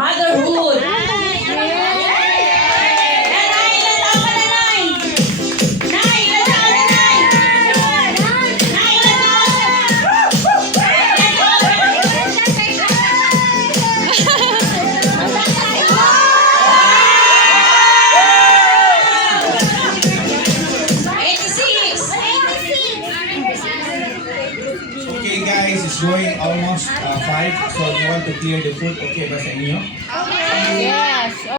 Motherhood. Okay guys, it's going almost 5, so you want to clear the food, okay ba sa inyo? Okay.